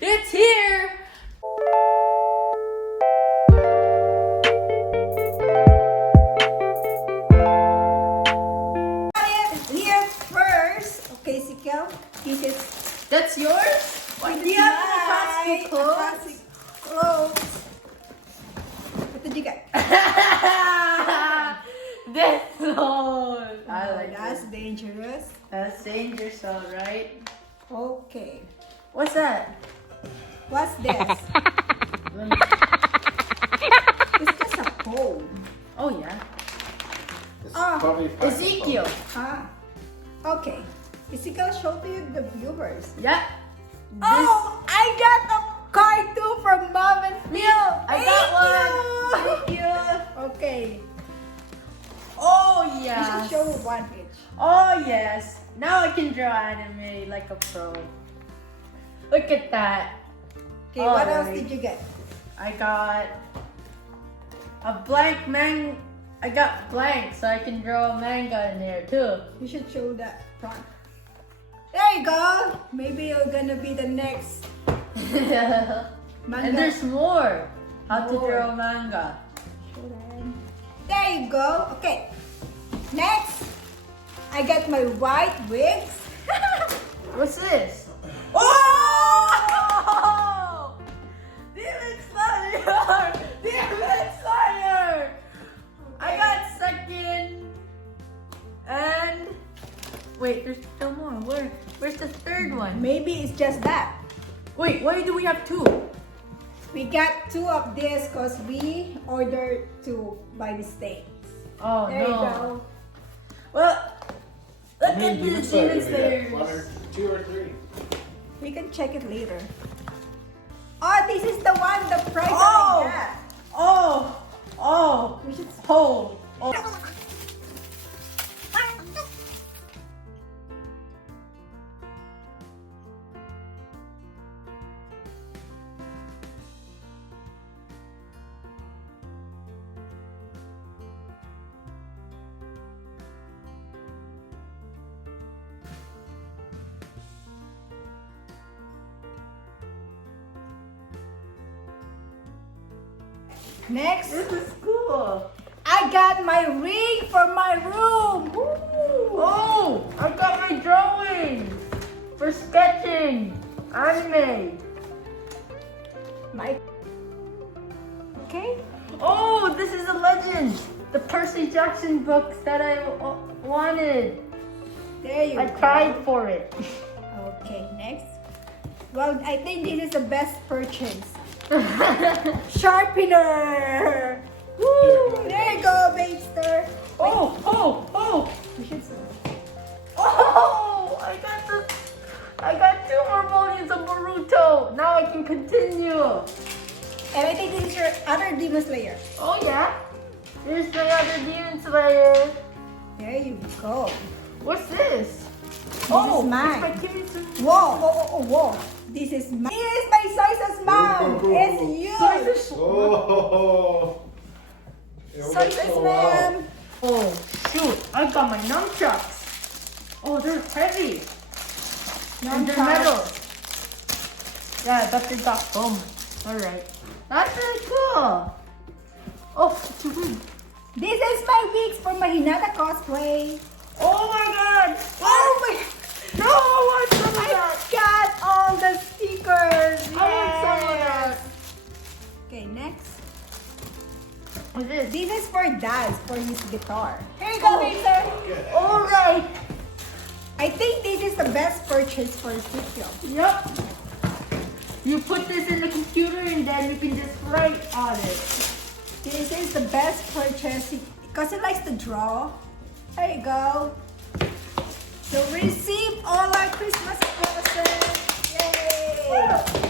It's here! Here first. Okay, Sikel. This is That's yours? What do you have in the plastic clothes? plastic clothes. What did you get? This one! I like That's that. dangerous. That's dangerous, alright? Okay. What's that? What's this? It's just a phone. Oh, yeah. It's Ah, probably plastic Ezekiel. Ah. Okay. Sikel, show to you the viewers. Yeah. Oh, I got a card too from Mom and Phil. I got one. Thank Thank you. Okay. Oh, You yeah. should show one each. Oh, yes. Now I can draw anime like a pro. Look at that. Okay, what else Alright. did you get? I got a blank I got blank, so I can draw a manga in there too. You should show that front. There you go. Maybe you're gonna be the next manga. And there's more. How to More. draw a manga. There you go. Okay. Next, I got my white wigs. What's this? Oh! Demon Slayer! Demon Slayer! I got second. And wait, there's still more. Where's the third one? Maybe it's just that. Wait, why do we have two? We got two of this because we ordered two by mistake. Oh There no. you go. Well, look How many at the Demon Slayer Demon do we have? Slayers. One or two or three? We can check it later. Oh, this is the one, the price Oh! that Oh! We should Oh! Oh! Next, This is cool. I got my ring for my room. Oh! I got my drawings for sketching anime. My okay. Oh, this is a legend. The Percy Jackson books that I wanted. There you I go. tried for it. Okay, next. Well, I think this is the best purchase. Sharpener. Woo! There you go, Babester. Oh! We should. Oh! I got two more volumes of Boruto. Now I can continue. And I think this is your other Demon Slayer. Oh yeah. Here's my other Demon Slayer. There you go. What's this? This is mine. It's my Kimetsu. Whoa. This is my Soysa's mom. It's you. Oh! It works Soysa's so well. mom. Oh shoot! I got my nunchucks. Oh, they're heavy. And they're metal. Yeah, I bet they got foam. Alright. That's really cool. Oh, it's a wig. This is my wigs for my Hinata cosplay. Oh my god! Oh my! No, I want some of I that! got all the stickers. I want some of that. Okay, next. What's this? This is for Daz for his guitar. Here you go, Oh. Victor. Alright! I think this is the best purchase for Sikyo. Yup. You put this in the computer and then you can just write on it. This is the best purchase because he likes to draw. There you go. So we received all our Christmas presents. Yay!